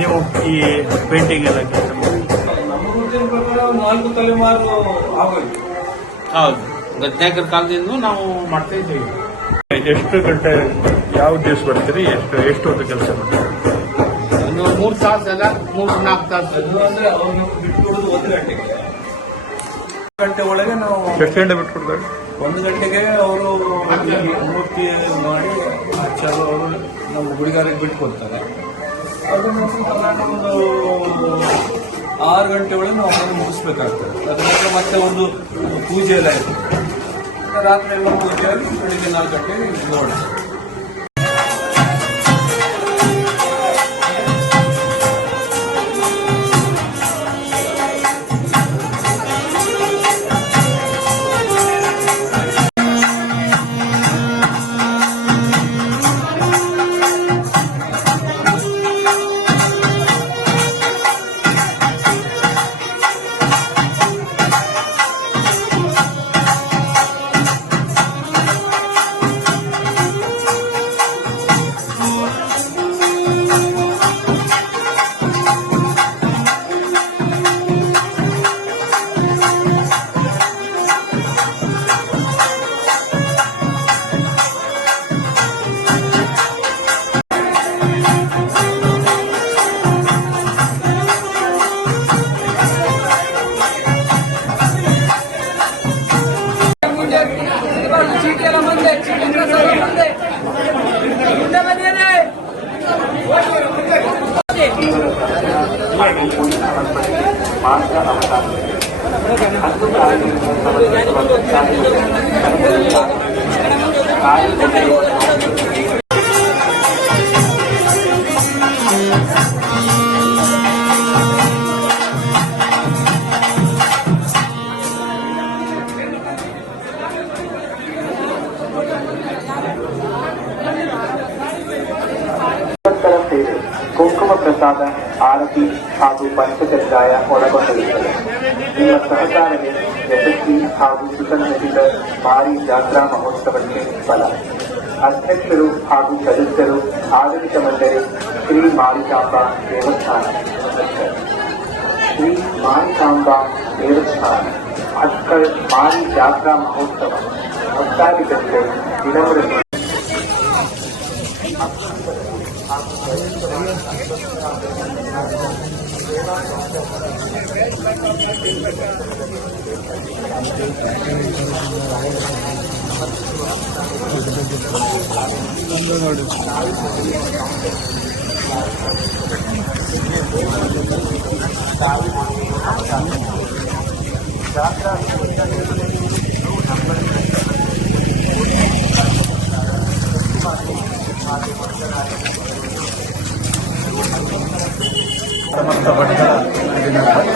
ನೀವು ಈ ಪೇಂಟಿಂಗ್ ಎಲ್ಲ ಕೆಲಸ ಮಾಡಿ? ನಮ್ಮ ಗುರುತಿನ ಪ್ರಕಾರ 4 ತಲೆಮಾರು ಆಗೋಯ್ತು. ಹೌದು, ಗದ್ಯಾಕರ ಕಾಲದಿಂದ ನಾವು ಮಾಡ್ತಾ ಇದ್ದೀವಿ. ಎಷ್ಟು ಗಂಟೆ ಯಾವ ದಿವಸ ಬರ್ತೀರಿ? ಎಷ್ಟು ಹೊತ್ತು ಕೆಲಸ ಮಾಡ್ತೀರಿ? 3 ತಾಸು ಅಲ್ಲ, 3-4 ತಾಸು. ಅದು ಅಂದ್ರೆ ಅವ್ರು ನಮ್ಗೆ ಬಿಟ್ಕೊಡೋದು 1 ಗಂಟೆಗೆ. ಗಂಟೆ ಒಳಗೆ ನಾವು ಎಷ್ಟು ಗಂಟೆ ಬಿಟ್ಕೊಡ್ತಾರೆ? 1 ಗಂಟೆಗೆ ಅವರು ಮೂರ್ತಿ ಮಾಡಿ ಆಚಾರ್ಯ ಅವರು ನಮ್ಮ ಗುಡಿಗಾರಿಗೆ ಬಿಟ್ಕೊಡ್ತಾರೆ. ಅದ್ರ ನಂತರ ಒಂದು 6 ಗಂಟೆ ಒಳಗೆ ನಾವು ಅದನ್ನು ಮುಗಿಸ್ಬೇಕಾಗ್ತದೆ. ಅದ್ರ ನಂತರ ಮತ್ತೆ ಒಂದು ಪೂಜೆ ಎಲ್ಲ ಇದೆ. ರಾತ್ರಿ ಎಲ್ಲ ಪೂಜೆ ಆಗಿ ಬೆಳಿಗ್ಗೆ 4 ಗಂಟೆಗೆ ನೋಡಿ. ಕುಂಕುಮ ಪ್ರಸಾದ, ಆರತಿ ಹಾಗೂ ಪಂಚಕಜ್ಜಾಯ ಒಳಗೊಂಡಿರುತ್ತದೆ. ನಿಮ್ಮ ಸಹಕಾರವೇ ಯಶಸ್ವಿ ಹಾಗೂ ಸುಸಂಘಟಿತ ಮಾರಿ ಜಾತ್ರಾ ಮಹೋತ್ಸವಕ್ಕೆ ಫಲ. ಅಧ್ಯಕ್ಷರು ಹಾಗೂ ಸದಸ್ಯರು, ಆಡಳಿತ ಮಂಡಳಿ, ಶ್ರೀ ಮಾರಿಕಾಂಬಾ ದೇವಸ್ಥಾನ. ಶ್ರೀ ಮಾರಿಕಾಂಬಾ ದೇವಸ್ಥಾನ ಅಕ್ಕಲ್ ಮಾರಿ ಜಾತ್ರಾ ಮಹೋತ್ಸವ ಭಕ್ತಾದಿಗಳಿಗೆ ವಿನಮ್ರತೆ.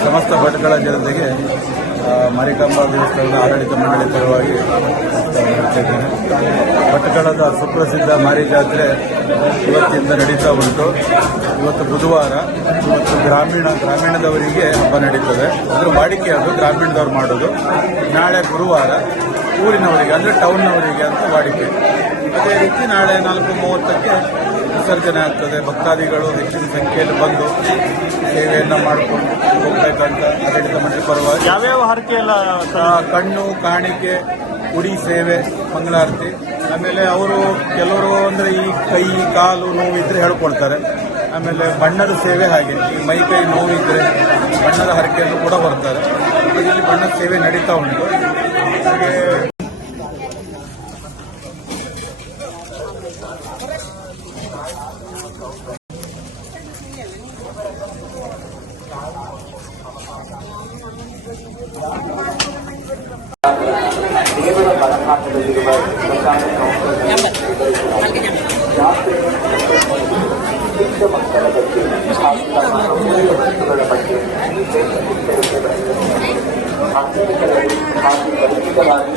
ಸಮಸ್ತ ಭಟ್ಗಳ ಜನತೆಗೆ ಮಾರಿಕಾಂಬಾ ದೇವಸ್ಥಾನದ ಆಡಳಿತ ಮಂಡಳಿ ಪರವಾಗಿ ನಡೆಸಿದ್ದೇನೆ. ಭಟ್ಕಳದ ಸುಪ್ರಸಿದ್ಧ ಮಾರಿ ಜಾತ್ರೆ ಇವತ್ತಿಂದ ನಡೀತಾ ಉಂಟು. ಇವತ್ತು ಬುಧವಾರ. ಇವತ್ತು ಗ್ರಾಮೀಣದವರಿಗೆ ಹಬ್ಬ ನಡೀತದೆ. ಅಂದರೆ ವಾಡಿಕೆ ಅದು ಗ್ರಾಮೀಣದವ್ರು ಮಾಡೋದು. ನಾಳೆ ಗುರುವಾರ ಊರಿನವರಿಗೆ ಅಂದರೆ ಟೌನ್ನವರಿಗೆ ಅಂತ ವಾಡಿಕೆ. ಅದೇ ರೀತಿ ನಾಳೆ 4:30ಕ್ಕೆ ವಿಸರ್ಜನೆ ಆಗ್ತದೆ. ಭಕ್ತಾದಿಗಳು ಹೆಚ್ಚಿನ ಸಂಖ್ಯೆಯಲ್ಲಿ ಬಂದು ಸೇವೆಯನ್ನು ಮಾಡಿಕೊಂಡು ಹೋಗ್ಬೇಕಂತ ಆಡಳಿತ ಮಂಡಳಿ ಪರವಾಗಿ. ಯಾವ್ಯಾವ ಹರಕೆ ಎಲ್ಲ? ಕಣ್ಣು ಕಾಣಿಕೆ, ಉಡಿ ಸೇವೆ, ಮಂಗಳಾರತಿ. ಆಮೇಲೆ ಅವರು ಕೆಲವರು ಅಂದರೆ ಈ ಕೈ ಕಾಲು ನೋವಿದ್ರೆ ಹೇಳ್ಕೊಳ್ತಾರೆ. ಆಮೇಲೆ ಬಣ್ಣದ ಸೇವೆ ಹಾಗೆ, ಈ ಮೈ ಕೈ ನೋವಿದ್ರೆ ಬಣ್ಣದ ಹರಕೆಯನ್ನು ಕೂಡ ಬರ್ತಾರೆ. ಇಲ್ಲಿ ಬಣ್ಣದ ಸೇವೆ ನಡೀತಾ ಉಂಟು. ಹಾಗೆ ದೇವರ ಬಲಭಾಗದಲ್ಲಿರುವ ಚಿಕ್ಕ ಮಕ್ಕಳ ಬಗ್ಗೆ ಹಾಗೂ ತಮ್ಮ ವಸ್ತುಗಳ ಬಗ್ಗೆ ಹಾಗೂ ಪರಿಚಿತವಾಗಿ